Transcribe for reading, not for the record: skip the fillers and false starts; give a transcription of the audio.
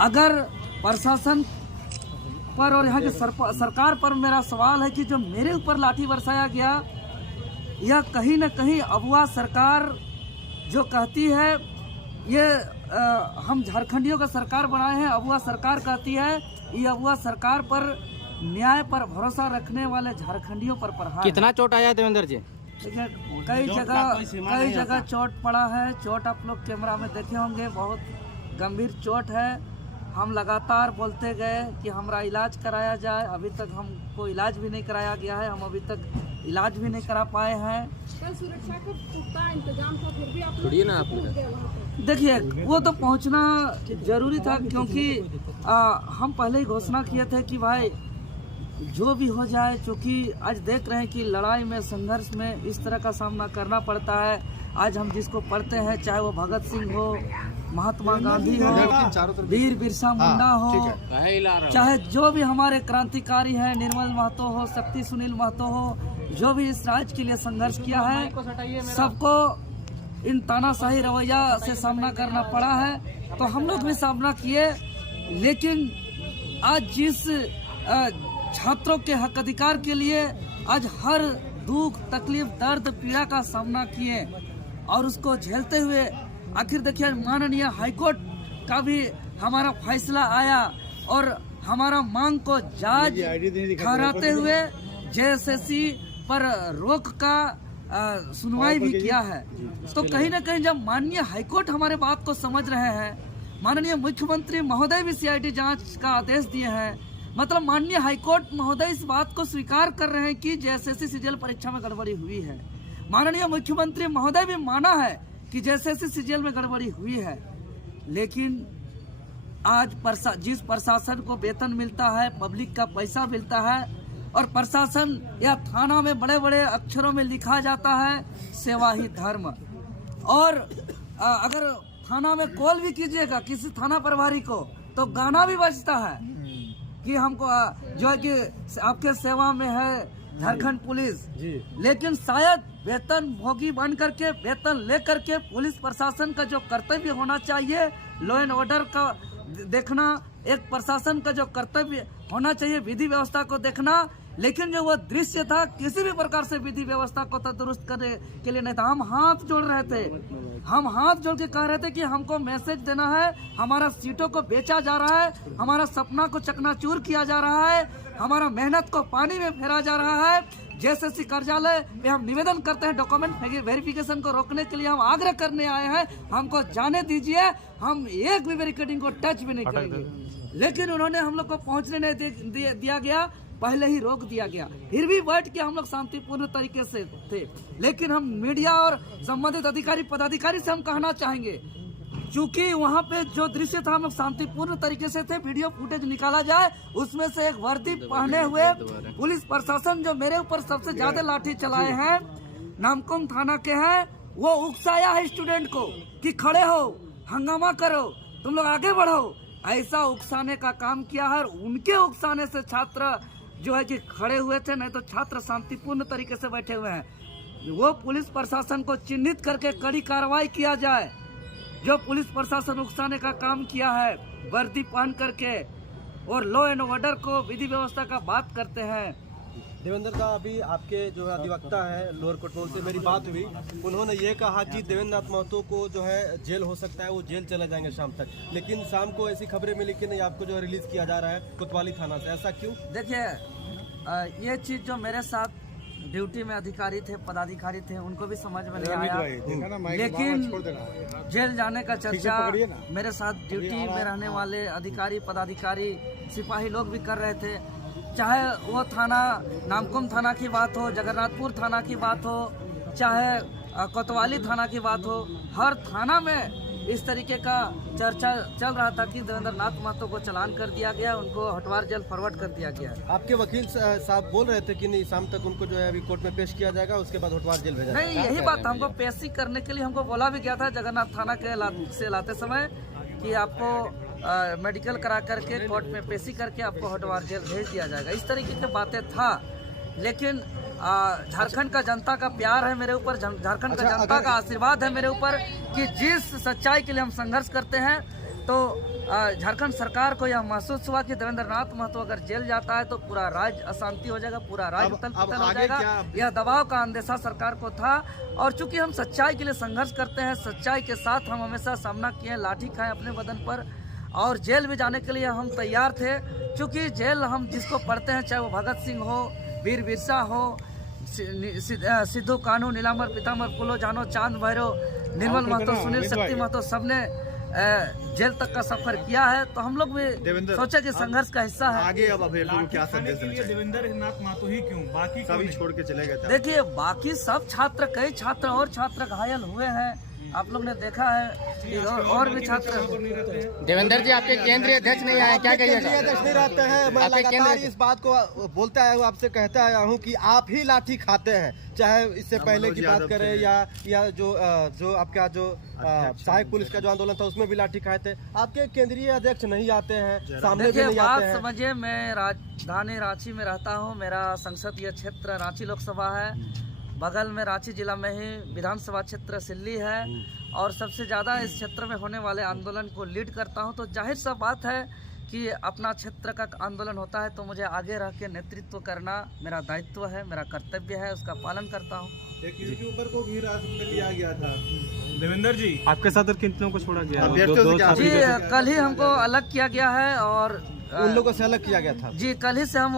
अगर प्रशासन पर और यहाँ की सरकार पर मेरा सवाल है कि जो मेरे ऊपर लाठी बरसाया गया, यह कहीं न कहीं अगुआ सरकार जो कहती है ये हम झारखंडियों का सरकार बनाए हैं, अगुआ सरकार कहती है, ये अगुआ सरकार पर न्याय पर भरोसा रखने वाले झारखंडियों पर प्रहार। कितना चोट आया देवेंद्र जी? देखिए कई जगह चोट पड़ा है। चोट आप लोग कैमरा में देखे होंगे, बहुत गंभीर चोट है। हम लगातार बोलते गए कि हमारा इलाज कराया जाए, अभी तक हमको इलाज भी नहीं कराया गया है, हम अभी तक इलाज भी नहीं करा पाए हैं। कल सुरक्षा का पुख्ता इंतजाम था, फिर भी आप देखिए वो तो पहुंचना जरूरी था, क्योंकि हम पहले ही घोषणा किए थे कि भाई जो भी हो जाए, क्योंकि आज देख रहे हैं कि लड़ाई में, संघर्ष में इस तरह का सामना करना पड़ता है। आज हम जिसको पढ़ते हैं, चाहे वो भगत सिंह हो, महात्मा गांधी हो, वीर बिरसा मुंडा हो, चाहे जो भी हमारे क्रांतिकारी हैं, निर्मल महतो हो, शक्ति सुनील महतो हो, जो भी इस राज्य के लिए संघर्ष किया है, सबको इन तानाशाही रवैया से सामना करना पड़ा है। तो हम लोग भी सामना किए, लेकिन आज जिस छात्रों के हक अधिकार के लिए आज हर दुख, तकलीफ, दर्द, पीड़ा का सामना किए और उसको झेलते हुए आखिर देखिए माननीय हाईकोर्ट का भी हमारा फैसला आया और हमारा मांग को जायज ठहराते हुए जेएसएससी पर रोक का सुनवाई भी किया है। तो कहीं ना कहीं जब माननीय हाईकोर्ट हमारे बात को समझ रहे हैं, माननीय मुख्यमंत्री महोदय भी सीआईडी जांच का आदेश दिए हैं, मतलब माननीय हाईकोर्ट महोदय इस बात को स्वीकार कर रहे हैं कि जेएसएससी सीजीएल परीक्षा में गड़बड़ी हुई है। माननीय मुख्यमंत्री महोदय भी माना है कि जेएसएससी सीजीएल में गड़बड़ी हुई है। लेकिन आज जिस प्रशासन को वेतन मिलता है, पब्लिक का पैसा मिलता है, और प्रशासन या थाना में बड़े बड़े अक्षरों में लिखा जाता है सेवा ही धर्म, और अगर थाना में कॉल भी कीजिएगा किसी थाना प्रभारी को तो गाना भी बजता है कि हमको जो है कि आपके सेवा में है झारखंड पुलिस। लेकिन शायद वेतन भोगी बन करके, वेतन ले करके पुलिस प्रशासन का जो कर्तव्य होना चाहिए, लॉ एंड ऑर्डर का देखना, एक प्रशासन का जो कर्तव्य होना चाहिए, विधि व्यवस्था को देखना, लेकिन जो वो दृश्य था किसी भी प्रकार से विधि व्यवस्था को दुरुस्त करने के लिए नहीं था। हम हाथ जोड़ रहे थे, हम हाथ जोड़ के कह रहे थे कि हमको मैसेज देना है, हमारा सीटों को बेचा जा रहा है, हमारा सपना को चकनाचूर किया जा रहा है, हमारा मेहनत को पानी में फेरा जा रहा है। जेएसएससी कार्यालय में हम निवेदन करते हैं, डॉक्यूमेंट वेरिफिकेशन को रोकने के लिए हम आग्रह करने आए हैं, हमको जाने दीजिए, हम एक भी बैरिकेडिंग को टच भी नहीं करेंगे। लेकिन उन्होंने हम लोग को पहुंचने नहीं दिया गया, पहले ही रोक दिया गया। फिर भी बैठ के हम लोग शांतिपूर्ण तरीके से थे। लेकिन हम मीडिया और संबंधित अधिकारी पदाधिकारी से हम कहना चाहेंगे, चूंकि वहां पे जो दृश्य था हम लोग शांतिपूर्ण तरीके से थे, वीडियो फुटेज निकाला जाए, उसमें से एक वर्दी पहने हुए पुलिस प्रशासन जो मेरे ऊपर सबसे ज्यादा लाठी चलाए हैं, नामकुम थाना के हैं, वो उकसाया है स्टूडेंट को कि खड़े हो, हंगामा करो, तुम लोग आगे बढ़ो, ऐसा उकसाने का काम किया है। उनके उकसाने से छात्र जो है कि खड़े हुए थे, नहीं तो छात्र शांतिपूर्ण तरीके से बैठे हुए हैं। वो पुलिस प्रशासन को चिन्हित करके कड़ी कार्रवाई किया जाए। जो पुलिस प्रशासन उकसाने का काम किया है वर्दी पहन करके और लॉ एंड ऑर्डर को, विधि व्यवस्था का बात करते हैं। देवेंद्र का अभी आपके जो है अधिवक्ता है लोअर कोर्ट में, उनसे मेरी बात हुई, उन्होंने ये कहा कि देवेंद्र नाथ महतो को जो है जेल हो सकता है, वो जेल चले जाएंगे शाम तक, लेकिन शाम को ऐसी खबरें मिली कि नहीं आपको जो है रिलीज किया जा रहा है कोतवाली थाना से, ऐसा क्यों? देखिए ये चीज जो मेरे साथ ड्यूटी में अधिकारी थे, पदाधिकारी थे, उनको भी समझ में नहीं आया, लेकिन जेल जाने का चर्चा मेरे साथ ड्यूटी में रहने वाले अधिकारी, पदाधिकारी, सिपाही लोग भी कर रहे थे। चाहे वो थाना नामकुम थाना की बात हो, जगन्नाथपुर थाना की बात हो, चाहे कोतवाली थाना की बात हो, हर थाना में इस तरीके का चर्चा चल रहा था कि देवेंद्र नाथ महतो को चालान कर दिया गया, उनको हटवार जेल फॉरवर्ड कर दिया गया। आपके वकील साहब बोल रहे थे कि नहीं शाम तक उनको जो है अभी कोर्ट में पेश किया जाएगा, उसके बाद हटवार जेल भेजा नहीं, यही बात हमको पेशी करने के लिए हमको बोला भी गया था जगन्नाथ थाना के से लाते समय कि आपको मेडिकल करा करके कोर्ट में पेशी करके आपको हटवार जेल भेज दिया जाएगा, इस तरीके की बातें था। लेकिन झारखंड का जनता का प्यार है मेरे ऊपर, झारखंड का जनता का आशीर्वाद है मेरे ऊपर कि जिस सच्चाई के लिए हम संघर्ष करते हैं तो झारखंड सरकार को यह महसूस हुआ कि देवेंद्र नाथ महतो अगर जेल जाता है तो पूरा राज्य अशांति हो जाएगा, पूरा राज्य उथल पुथल हो जाएगा। यह दबाव का अंदेशा सरकार को था। और चूंकि हम सच्चाई के लिए संघर्ष करते हैं, सच्चाई के साथ हम हमेशा सामना किए, लाठी खाए अपने बदन पर, और जेल भी जाने के लिए हम तैयार थे। चूंकि जेल हम जिसको पढ़ते हैं, चाहे वो भगत सिंह हो, वीर बिरसा हो, सिद्धू कान्हू, नीलांबर पीताम्बर, फूलो जानो, चांद भैरव, निर्मल महतो, सुनील शक्ति महतो, सबने जेल तक का सफर किया है। तो हम लोग भी सोचे कि संघर्ष का हिस्सा है। आगे अब अभ्यर्थियों को क्या संदेश देना चाहिए? देवेंद्र नाथ महतो ही क्यों, बाकी सभी छोड़ के चले गए थे। देखिए, बाकी सब छात्र, कई छात्र और छात्र घायल हुए हैं, आप लोग ने देखा है कि और भी छात्र। देवेंद्र जी, आपके केंद्रीय अध्यक्ष नहीं आए, क्या कहिएगा? केंद्रीय अध्यक्ष नहीं रहते हैं। मैं लगातार इस बात को बोलता आया हूँ, आपसे कहता आया हूँ कि आप ही लाठी खाते हैं, चाहे इससे पहले की बात करें या जो आपका जो सहायक पुलिस का जो आंदोलन था उसमें भी लाठी खाए थे। आपके केंद्रीय अध्यक्ष नहीं आते हैं, सामने भी नहीं आते हैं। समझिए, मैं राजधानी रांची में रहता हूँ, मेरा संसदीय क्षेत्र रांची लोकसभा है, बगल में रांची जिला में ही विधानसभा क्षेत्र सिल्ली है, और सबसे ज़्यादा इस क्षेत्र में होने वाले आंदोलन को लीड करता हूं। तो जाहिर सा बात है कि अपना क्षेत्र का आंदोलन होता है तो मुझे आगे रह के नेतृत्व करना मेरा दायित्व है, मेरा कर्तव्य है, उसका पालन करता हूं। एक यूट्यूबर को भी हिरासत में लिया गया था। देवेंद्र जी, आपके साथ और कितनों को छोड़ा गया? जी, कल ही हमको अलग किया गया है, और उन लोगों से अलग किया गया था। जी, कल ही से हम